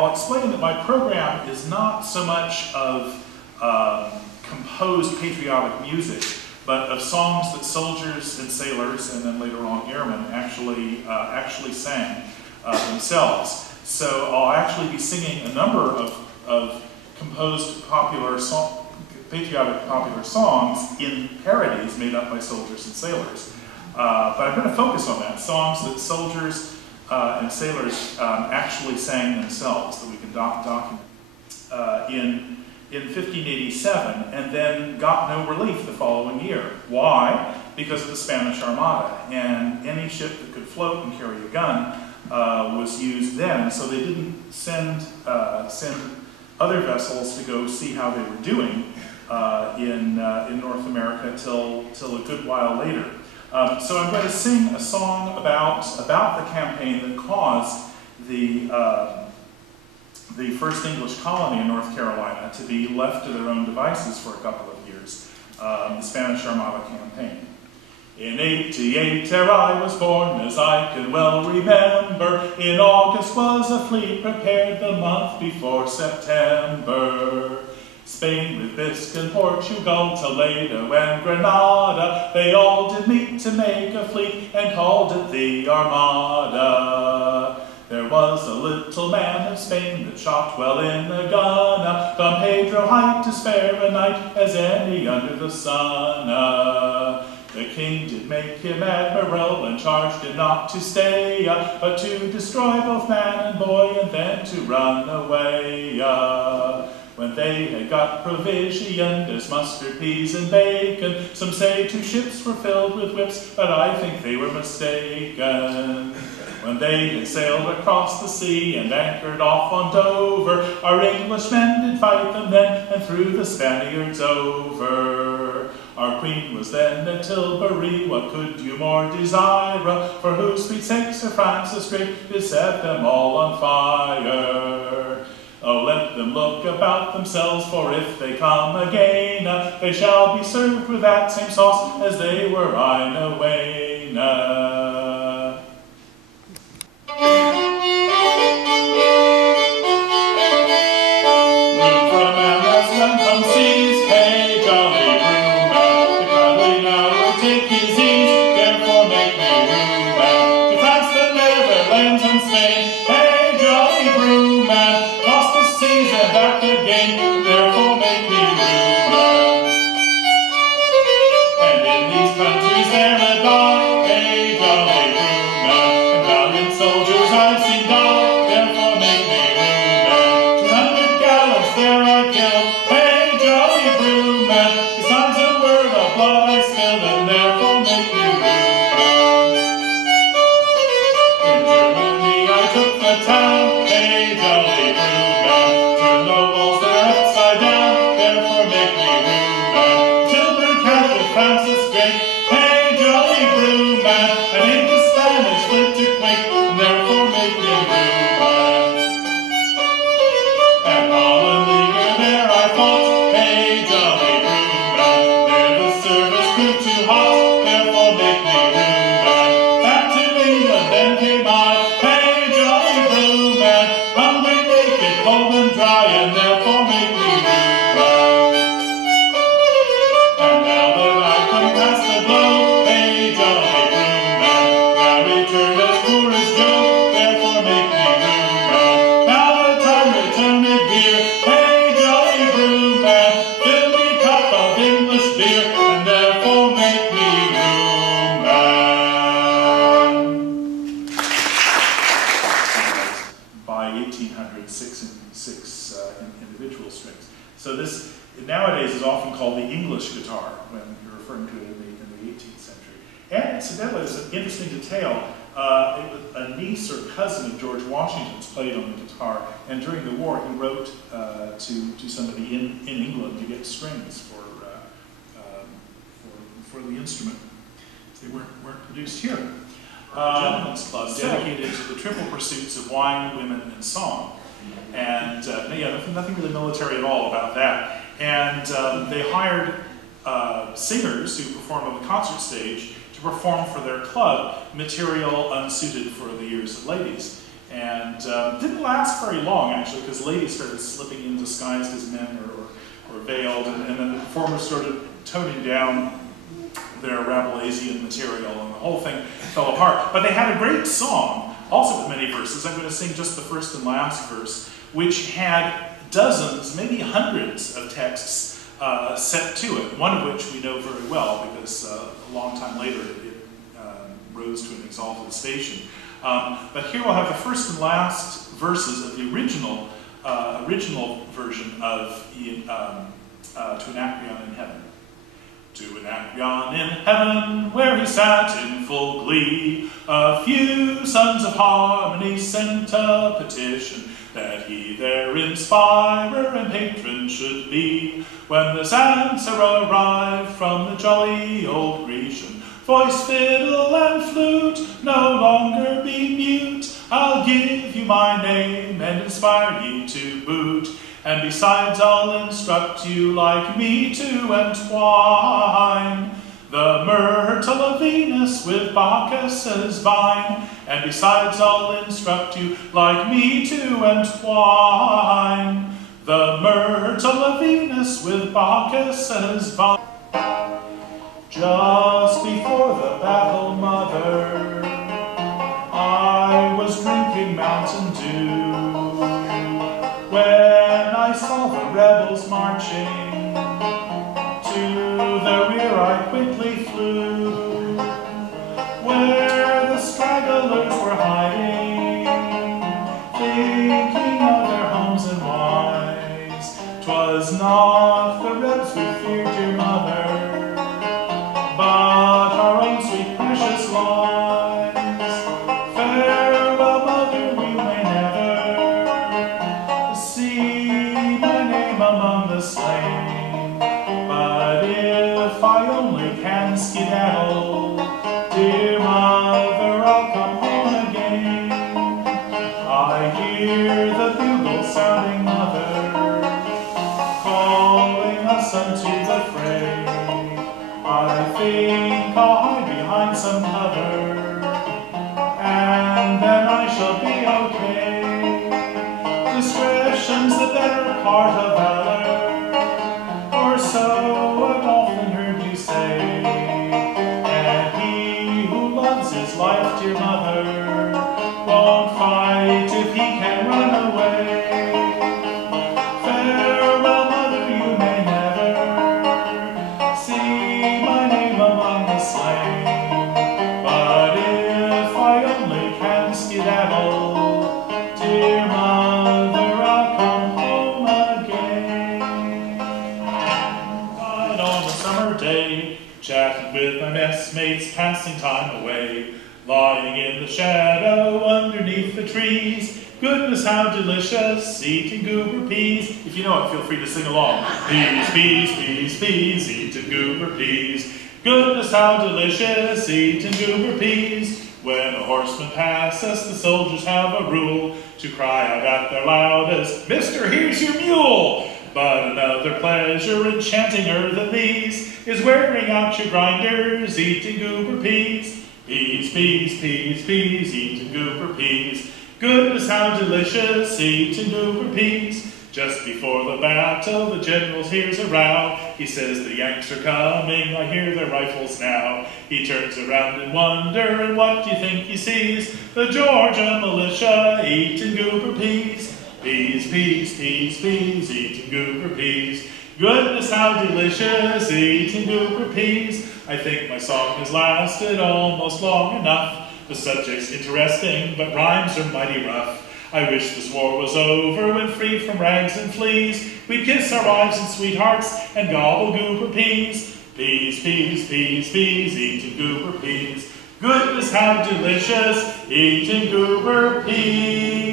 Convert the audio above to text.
I'll explain that my program is not so much of composed patriotic music, but of songs that soldiers and sailors, and then later on airmen, actually sang themselves. So I'll actually be singing a number of composed patriotic popular songs in parodies made up by soldiers and sailors. But I'm going to focus on that, songs that soldiers and sailors actually sang themselves, that we can document in 1587, and then got no relief the following year. Why? Because of the Spanish Armada, and any ship that could float and carry a gun was used then, so they didn't send other vessels to go see how they were doing in North America till a good while later. So I'm going to sing a song about the campaign that caused the first English colony in North Carolina to be left to their own devices for a couple of years, the Spanish Armada campaign. In 88 ere I was born, as I can well remember, in August was a fleet prepared the month before September. Spain with Biscay, Portugal, Toledo, and Granada, they all did meet to make a fleet, and called it the Armada. There was a little man of Spain that shot well in a gun, Don Pedro hight to spare a knight as any under the sun. The king did make him admiral, and charged him not to stay, but to destroy both man and boy, and then to run away. When they had got provisioned as mustard, peas, and bacon, some say 2 ships were filled with whips, but I think they were mistaken. When they had sailed across the sea and anchored off on Dover, our Englishmen did fight them then, and threw the Spaniards over. Our queen was then at Tilbury, what could you more desire? For whose sweet sake Sir Francis Drake did set them all on fire. Oh, let them look about themselves, for if they come again, they shall be served with that same sauce as they were in a wane. Individual strings. So this nowadays is often called the English guitar when you're referring to it in the 18th century. And incidentally, there's an interesting detail. A niece or cousin of George Washington's played on the guitar, and during the war he wrote to somebody in England to get strings for the instrument. They weren't produced here. A gentleman's club dedicated to the triple pursuits of wine, women, and song. And yeah, nothing really military at all about that. And they hired singers who performed on the concert stage to perform for their club material unsuited for the ears of ladies. And didn't last very long, actually, because ladies started slipping in disguised as men or veiled, and then the performers started toning down their Rabelaisian material, and the whole thing fell apart. But they had a great song, also with many verses. I'm going to sing just the first and last verse, which had dozens, maybe hundreds of texts set to it, one of which we know very well because a long time later it rose to an exalted station. But here we'll have the first and last verses of the original version of To Anacreon in Heaven. To Anacreon in heaven, where he sat in full glee, a few sons of harmony sent a petition that he their inspirer and patron should be. When this answer arrived from the jolly old Grecian, voice, fiddle, and flute, no longer be mute. I'll give you my name and inspire ye to boot. And besides I'll instruct you like me to entwine the myrtle of Venus with Bacchus's vine. And besides I'll instruct you like me to entwine the myrtle of Venus with Bacchus's vine. Just before the battle, mother, I was drinking Mountain Dew, when I saw the rebels marching, to the rear I quickly flew, where the stragglers were hiding, thinking of their homes and wives. 'Twas not the rebs who feared your mother, but our own sweet precious lives. Farewell, mother, you may never see my name among the slain, but if I only can skedaddle, dear mother, I'll come home again. I hear the bugle sounding, mother, calling us unto the fray. I think I'll hide behind some cover, and then I shall be okay. Discretion's the better part of valor, or so I've often heard you say. And he who loves his life, dear mother, won't fight if he can run away. Farewell, mother, you may never see my name among the slain, but if I only can skedaddle, dear mother, I'll come home again. But on a summer day, chatting with my messmates, passing time away, lying in the shadow underneath the trees. Goodness, how delicious, eating goober peas. If you know it, feel free to sing along. Peas, peas, peas, peas, eating goober peas. Goodness, how delicious, eating goober peas. When a horseman passes, the soldiers have a rule to cry out at their loudest, "Mister, here's your mule!" But another pleasure enchantinger than these is wearing out your grinders, eating goober peas. Peas, peas, peas, peas, eating goober peas. Goodness, how delicious, eating goober peas. Just before the battle, the general hears a row. He says, the Yanks are coming, I hear their rifles now. He turns around in wonder, and what do you think he sees? The Georgia militia eating goober peas. Peas, peas, peas, peas, eating goober peas. Goodness, how delicious, eating goober peas. I think my song has lasted almost long enough. The subject's interesting, but rhymes are mighty rough. I wish this war was over when freed from rags and fleas. We'd kiss our wives and sweethearts and gobble goober peas. Peas, peas, peas, peas, eating goober peas. Goodness, how delicious, eating goober peas.